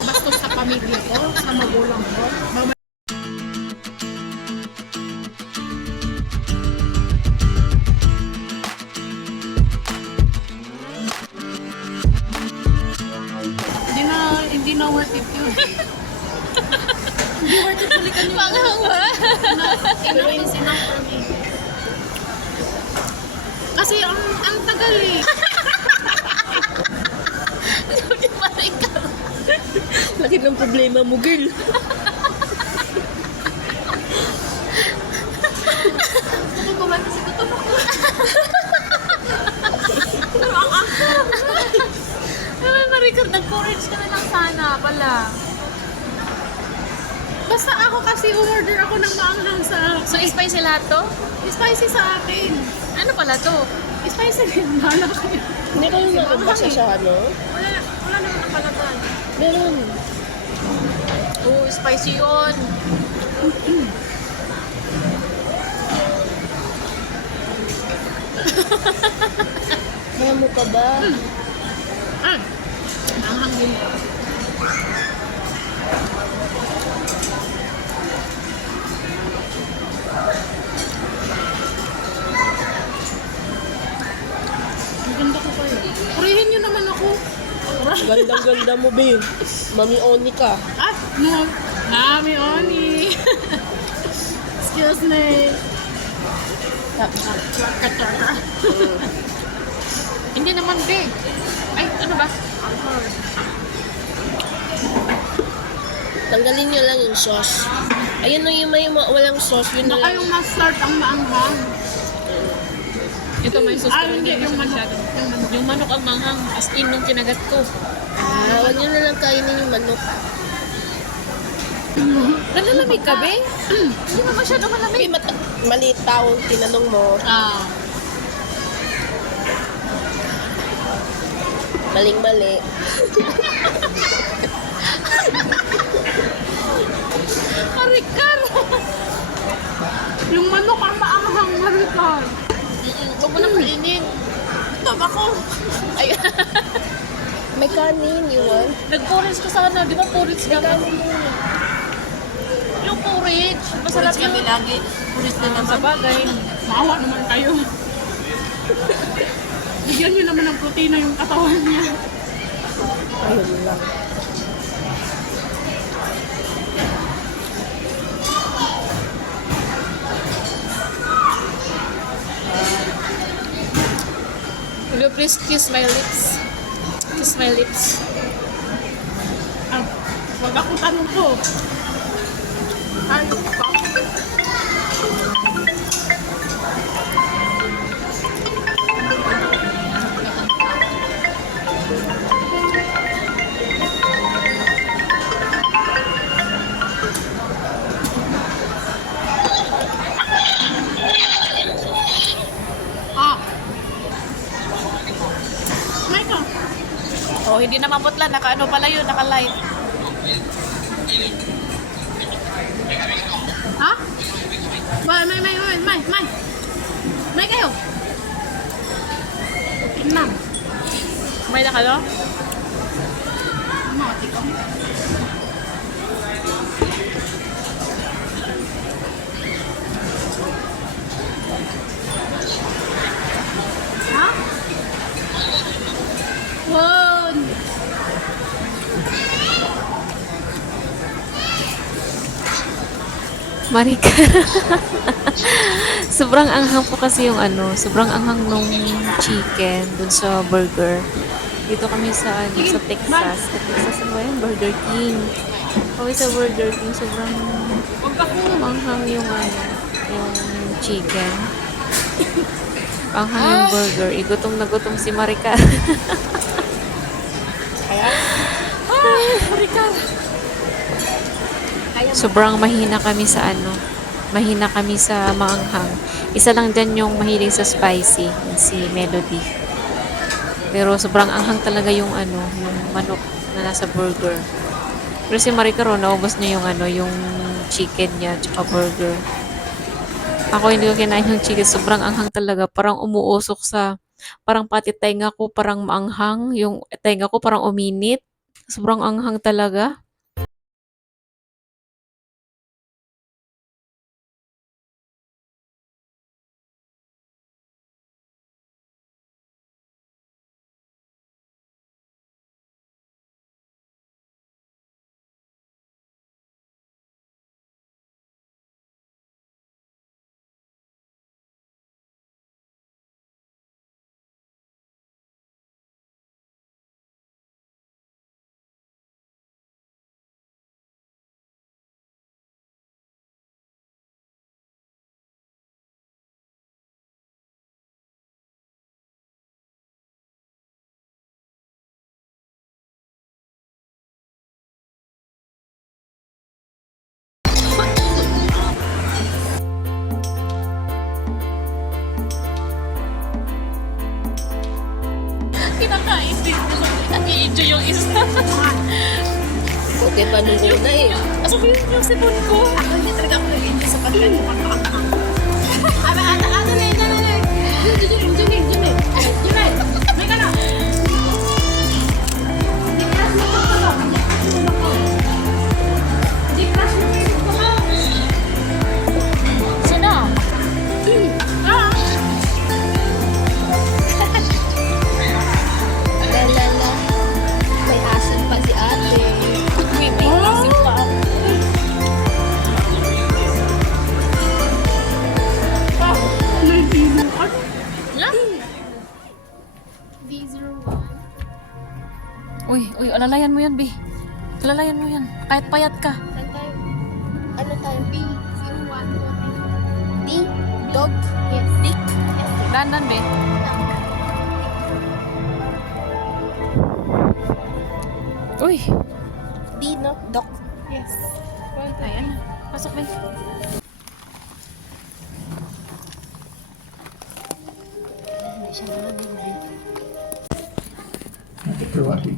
Bastos sa pamilya ko, sa magulang ko. Hindi na worth it yun. Hindi worth it balikan yung Panghangwa. enough is enough for me. Kasi ang tagal eh. Laki ng problema mo, girl. Gusto ko ba kasi gutom ako. Pero ang akal. Ay, Maricor, nag-courage ka na lang sana pala. Basta ako kasi umorder ako ng maanghang sa... So, spicy lahat to? Spicy sa akin. Ano pala to? Spicy din. Bahala kayo. Hindi kayo nakabasa sa ano? Wala naman nakalagay. Meron. Oh, spicy yun. Kaya mo pa ba? Maanghang din. Ang ganda ko kayo. Purihin nyo naman ako. Gandang-ganda mo, babe. Mami Oni ka. No. Mami Oni. Excuse me. Hindi naman big. Ay, ano ba? Tanggalin nyo lang yung sauce. Ayun na yung may walang sauce. Yun na Baka lang. yung mustard ang maanghang. Ito may sauce pero hindi, hindi yung mo manok. masyado. Yung manok. Yung manok ang manghang. As in, nung kinagat ko. Huwag nyo na lang kainin yung manok. Nalalamig ka, be? Hindi mo masyado malamig. Maliit tao, tinanong mo. Maling-mali. Maricor! Yung manok ang maanghang, Maricor. Huwag mo nang kainin. Ito ako. Ay, May kanin, you want? nag-porridge ka sana. Di ba porridge May ka? kanin yun. Yung porridge. Masarap yun. lagi. Pulis na Sa bagay. Maawa naman kayo. Bigyan nyo naman ng protina yung katawan niya. Ayun lang. Will you please kiss my lips? Kiss my lips. Huwag akong tanong to. Ayok ka. May ka. Oh, hindi na maputla. Naka-ano pala yun? Naka-light. Ha? May kayo. Ma'am. May nakalo? Mati ko. Ha? Wow. Marika. Sobrang anghang po kasi yung ano, sobrang anghang nung chicken dun sa burger. Dito kami sa ano, sa Texas. Sa Texas ano ba yun? Burger King. Kami sa Burger King, sobrang anghang yung ano, yung chicken. Anghang yung burger. Gutom na gutom si Marika. Maricor! Sobrang mahina kami sa ano, mahina kami sa maanghang. Isa lang dyan yung mahilig sa spicy, yung si Melody. Pero sobrang anghang talaga yung ano, yung manok na nasa burger. Pero si Maricaro, naubos niya yung ano, yung chicken niya, tsaka burger. Ako hindi ko kinain yung chicken. Sobrang anghang talaga. Parang umuusok sa, parang pati tenga ko parang maanghang. Yung tenga ko parang uminit. Sobrang anghang talaga. Kinakain din. Nag-i-enjoy yung isa. Okay pa nung una eh. Asa ko yung sipon ko? Ako hindi talaga ako nag-enjoy sa pagkain ng pagkakang. Ano na yun, ano na yun. Jimmy. May ka na. Hindi crush mo pa ka. Hindi crush mo pa ka. Sino? Lalala. May asin pa si ate. May isip pa ako. Uy, alalayan mo yan, Bi. Alalayan mo yan. Kahit payat ka. Saan tayo? Ano tayo? B. 01. D? Dog? Yes. Dick? Dandan, Bi. Uy. D, no? Dog? Yes. Ayan. Pasok, Bi. Hindi siya naman. I think you're lucky.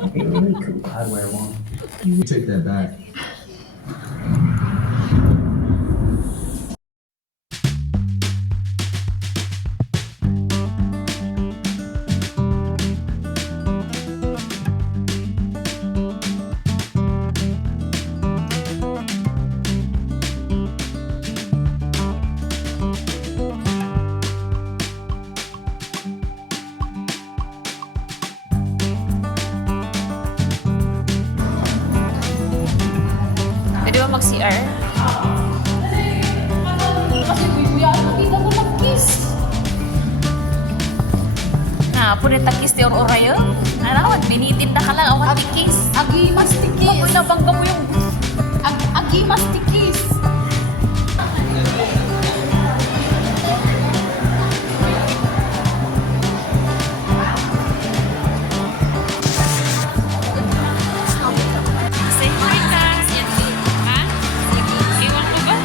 Okay, really cool. I'd wear one. You take that back. Pwede ba mag-CR? Na, pwede takis ti or-orayo? Ano, binitin na ka lang, awan tikis. Agi mas tikis. Uy, nabangga mo yung... Agi mas tikis. Safety ka. Ha? Iwan ko ba?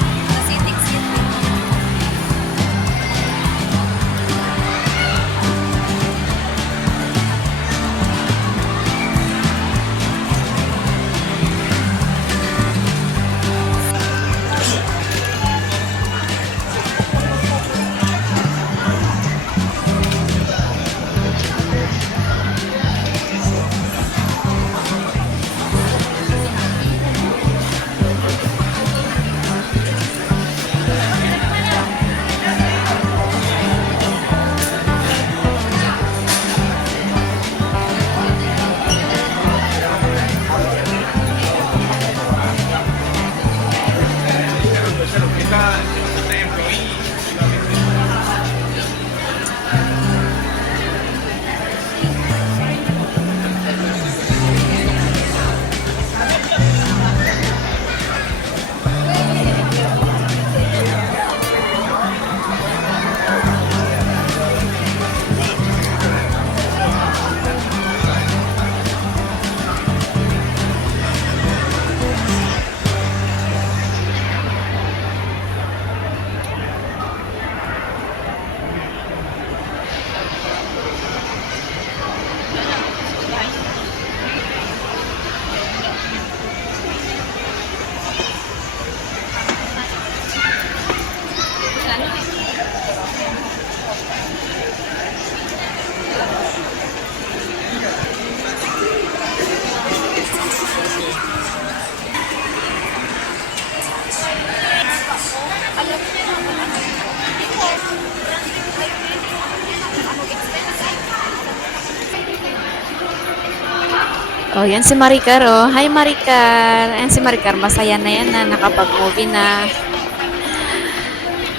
Oh, yan si Maricar, oh. Hi, Maricar. Ayan si Maricar, masaya na yan na nakapag-movie na.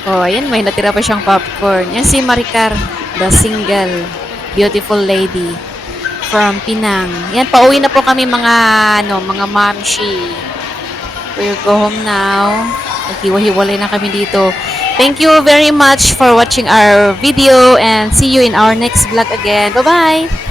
Oh, ayan, may natira pa siyang popcorn. Yan si Maricar, the single, beautiful lady from Pinang. Yan, pauwi na po kami mga mamshi. We'll go home now. Naghiwa-hiwalay na kami dito. Thank you very much for watching our video and see you in our next vlog again. Bye-bye!